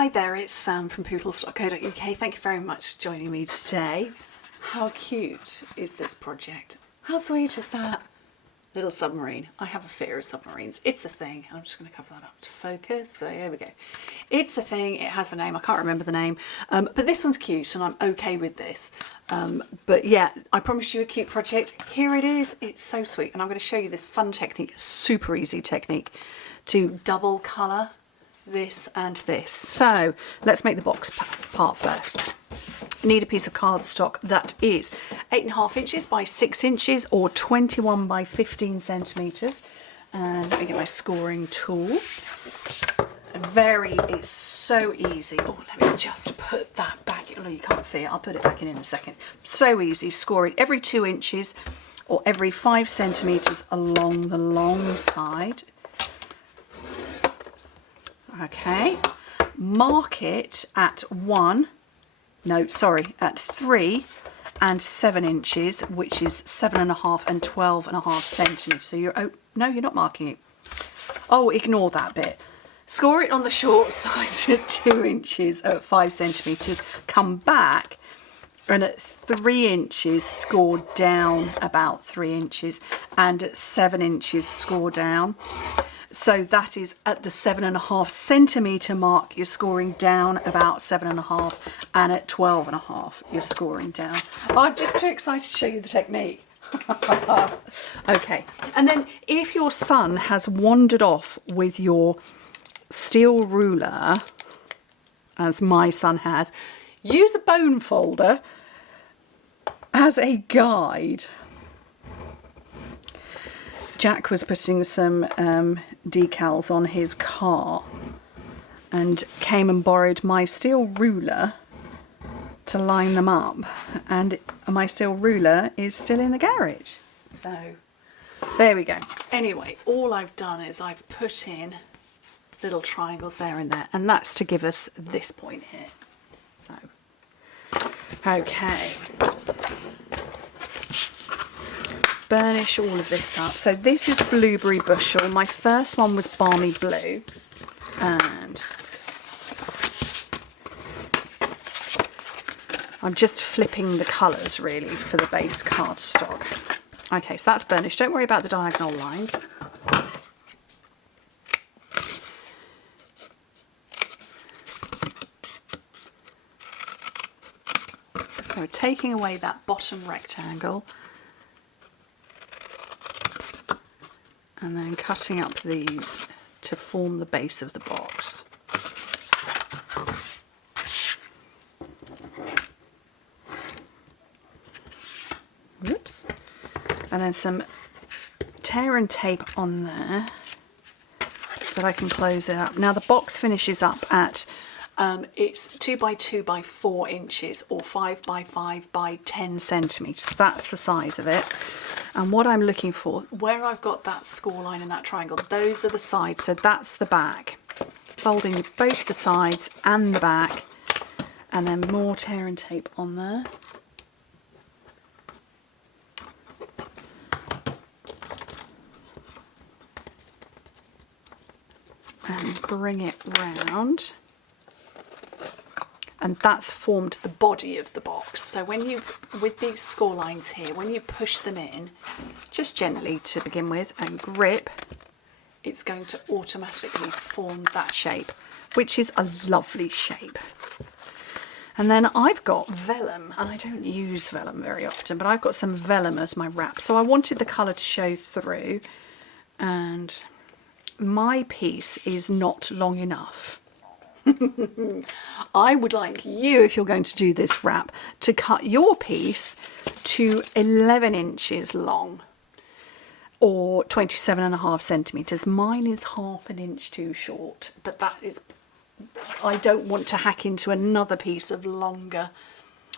Hi there, it's Sam from Pootles.co.uk. Thank you very much for joining me today. How cute is this project? How sweet is that little submarine? I have a fear of submarines. It's a thing. I'm just going to cover that up to focus. There we go. It's a thing. It has a name. I can't remember the name. But this one's cute and I'm okay with this. But yeah, I promised you a cute project. Here it is. It's so sweet. And I'm going to show you this fun technique, super easy technique to double colour this and this. So let's make the box part first. You need a piece of cardstock that is 8.5 inches by 6 inches or 21 by 15 centimetres. And let me get my scoring tool. It's so easy. Oh, let me just put that back. Oh, you can't see it. I'll put it back in a second. So easy. Score it every 2 inches or every 5 centimetres along the long side. Okay, mark it at 3 and 7 inches, which is 7.5 and 12.5 centimetres. So you're not marking it. Oh, ignore that bit. Score it on the short side at 2 inches at 5 centimetres. Come back and at 3 inches score down about 3 inches, and at 7 inches score down. So that is at the 7.5 centimetre mark, you're scoring down about 7.5, and at 12.5, you're scoring down. I'm just too excited to show you the technique. Okay, and then if your son has wandered off with your steel ruler, as my son has, use a bone folder as a guide. Jack was putting some decals on his car and came and borrowed my steel ruler to line them up, and my steel ruler is still in the garage. So there we go. Anyway, all I've done is I've put in little triangles there and there, and that's to give us this point here. So okay, burnish all of this up. So this is Blueberry Bushel. My first one was Balmy Blue, and I'm just flipping the colours really for the base cardstock. Okay, so that's burnished. Don't worry about the diagonal lines. So taking away that bottom rectangle, and then cutting up these to form the base of the box. Whoops. And then some tear and tape on there so that I can close it up. Now the box finishes up at it's 2 by 2 by 4 inches or 5 by 5 by 10 centimetres. That's the size of it. And what I'm looking for, where I've got that score line and that triangle, those are the sides, so that's the back. Folding both the sides and the back, and then more tear and tape on there. And bring it round. And that's formed the body of the box. So when you, with these score lines here, when you push them in, just gently to begin with, and grip, it's going to automatically form that shape, which is a lovely shape. And then I've got vellum, and I don't use vellum very often, but I've got some vellum as my wrap. So I wanted the colour to show through, and my piece is not long enough. I would like you, if you're going to do this wrap, to cut your piece to 11 inches long or 27.5 centimetres. Mine is half an inch too short, but that is, I don't want to hack into another piece of longer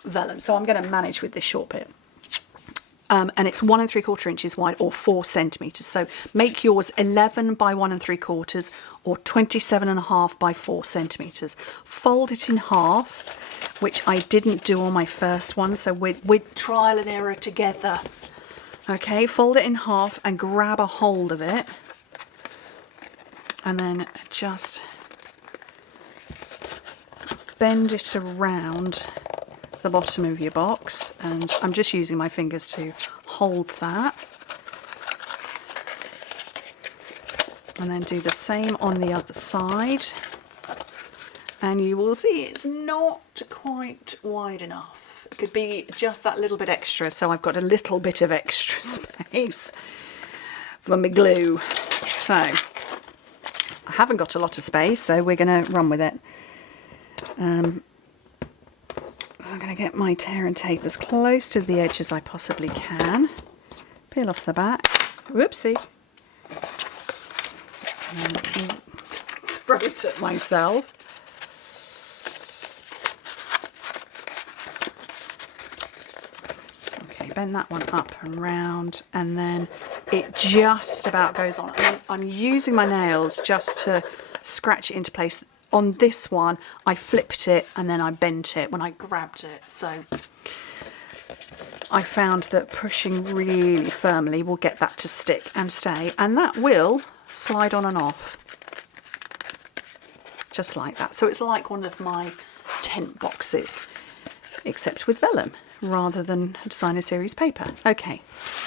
vellum, so I'm going to manage with this short bit. And it's 1 3/4 inches wide or 4 centimetres. So make yours 11 by 1 3/4 or 27.5 by 4 centimetres. Fold it in half, which I didn't do on my first one, so we're trial and error together. Okay, fold it in half and grab a hold of it, and then just bend it around the bottom of your box, and I'm just using my fingers to hold that. And then do the same on the other side. And you will see it's not quite wide enough. It could be just that little bit extra, so I've got a little bit of extra space for my glue. So I haven't got a lot of space, so we're going to run with it. I'm going to get my tear and tape as close to the edge as I possibly can. Peel off the back. Whoopsie. And then throw it at myself. Okay, bend that one up and round, and then it just about goes on. I'm using my nails just to scratch it into place. On this one, I flipped it and then I bent it when I grabbed it. So I found that pushing really firmly will get that to stick and stay, and that will slide on and off. Just like that. So it's like one of my tent boxes, except with vellum rather than designer series paper. Okay,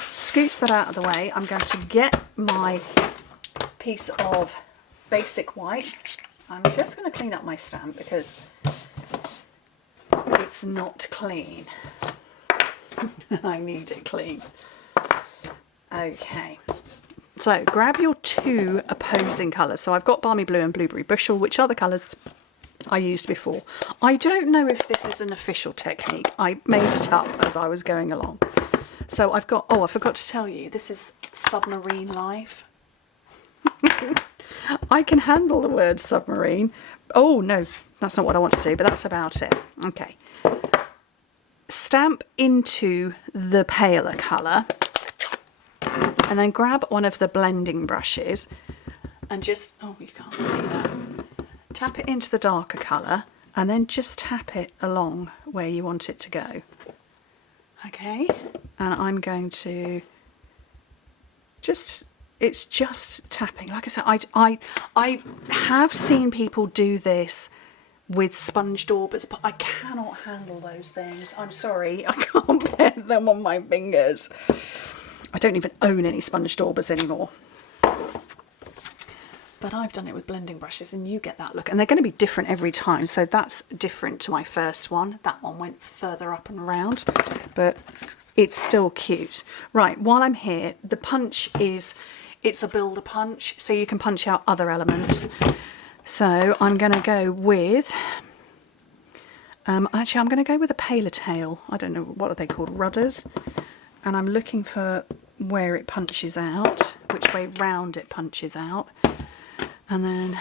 scoot that out of the way. I'm going to get my piece of basic white. I'm just going to clean up my stamp because it's not clean. I need it clean. Okay, so grab your two opposing colours. So I've got Balmy Blue and Blueberry Bushel, which are the colours I used before. I don't know if this is an official technique. I made it up as I was going along. So I've got, oh, I forgot to tell you, this is Submarine Live. I can handle the word submarine. Oh no, that's not what I want to do, but that's about it. Okay. Stamp into the paler colour and then grab one of the blending brushes and just, oh, you can't see that. Tap it into the darker colour and then just tap it along where you want it to go. Okay, and I'm going to just, it's just tapping. Like I said, I have seen people do this with sponge daubers, but I cannot handle those things. I'm sorry, I can't bear them on my fingers. I don't even own any sponge daubers anymore. But I've done it with blending brushes and you get that look. And they're going to be different every time. So that's different to my first one. That one went further up and round, but it's still cute. Right, while I'm here, the punch is, it's a builder punch, so you can punch out other elements. So I'm going to go with, actually I'm going to go with a paler tail. I don't know, what are they called, rudders? And I'm looking for where it punches out, which way round it punches out. And then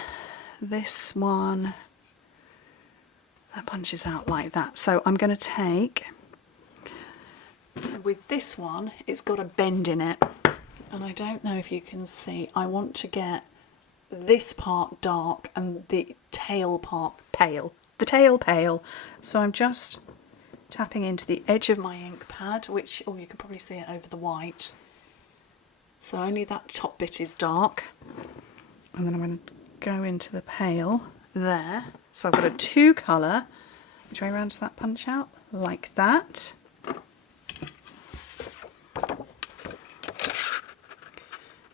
this one, that punches out like that. So I'm going to take, so with this one, it's got a bend in it. And I don't know if you can see, I want to get this part dark and the tail part pale. The tail pale. So I'm just tapping into the edge of my ink pad, which, oh, you can probably see it over the white. So only that top bit is dark. And then I'm going to go into the pale there. So I've got a two colour. Which way around does that punch out? Like that.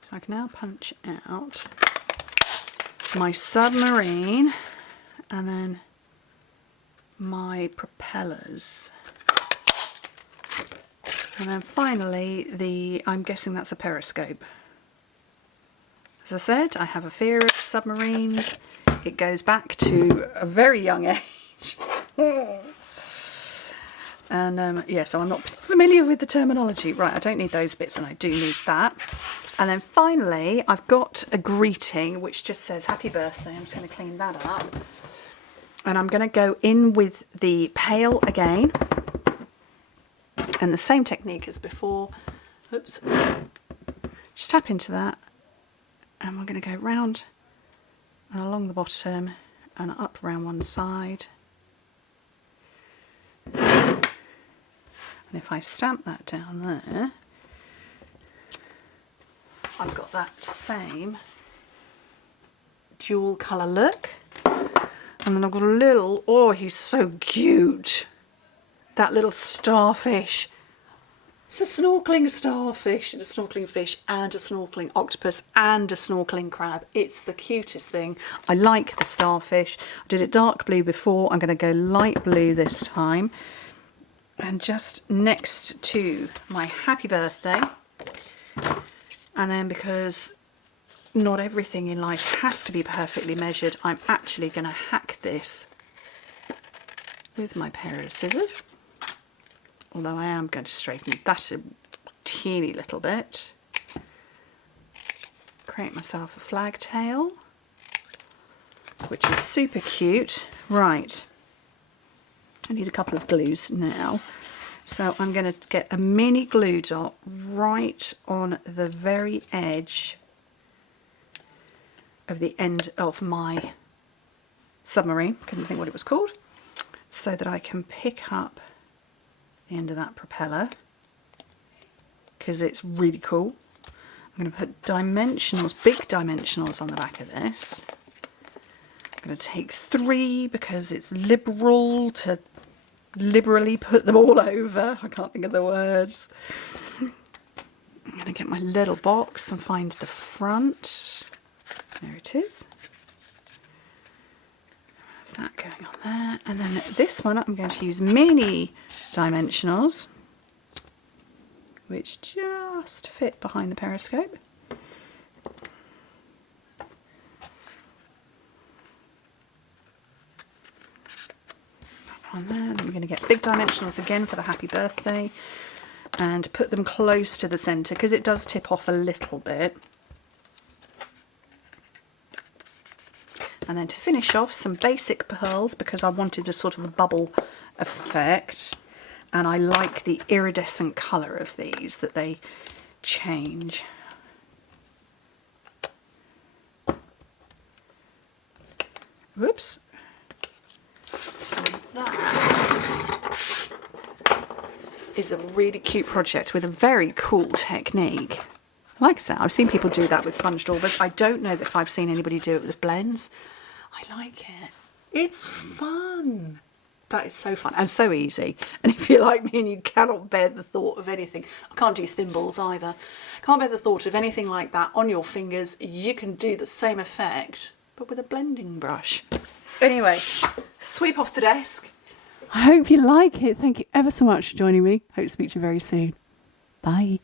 So I can now punch out my submarine and then my propellers. And then finally I'm guessing that's a periscope. As I said, I have a fear of submarines. It goes back to a very young age. And yeah, so I'm not familiar with the terminology. Right, I don't need those bits and I do need that. And then finally, I've got a greeting which just says happy birthday. I'm just going to clean that up. And I'm going to go in with the pale again. And the same technique as before. Oops. Just tap into that. And we're going to go round and along the bottom and up around one side. And if I stamp that down there, I've got that same dual colour look. And then I've got a little, oh, he's so cute. That little starfish. It's a snorkeling starfish and a snorkeling fish and a snorkeling octopus and a snorkeling crab. It's the cutest thing. I like the starfish. I did it dark blue before. I'm going to go light blue this time. And just next to my happy birthday. And then because not everything in life has to be perfectly measured, I'm actually going to hack this with my pair of scissors. Although I am going to straighten that a teeny little bit. Create myself a flag tail, which is super cute. Right, I need a couple of glues now. So I'm going to get a mini glue dot right on the very edge of the end of my submarine. Couldn't think what it was called. So that I can pick up the end of that propeller, because it's really cool. I'm going to put dimensionals, big dimensionals on the back of this. I'm going to take 3 because it's liberal to liberally put them all over. I can't think of the words. I'm going to get my little box and find the front. There it is. Have that going on there. And then this one I'm going to use mini dimensionals, which just fit behind the periscope. On there, and then we're going to get big dimensionals again for the happy birthday and put them close to the centre because it does tip off a little bit. And then to finish off, some basic pearls because I wanted a sort of a bubble effect, and I like the iridescent colour of these, that they change. Whoops. And that is a really cute project with a very cool technique. Like I said, I've seen people do that with sponge daubers. I don't know if I've seen anybody do it with blends. I like it. It's fun. That is so fun and so easy. And if you're like me and you cannot bear the thought of anything, I can't do thimbles either. Can't bear the thought of anything like that on your fingers, you can do the same effect, but with a blending brush. Anyway, sweep off the desk. I hope you like it. Thank you ever so much for joining me. Hope to speak to you very soon. Bye.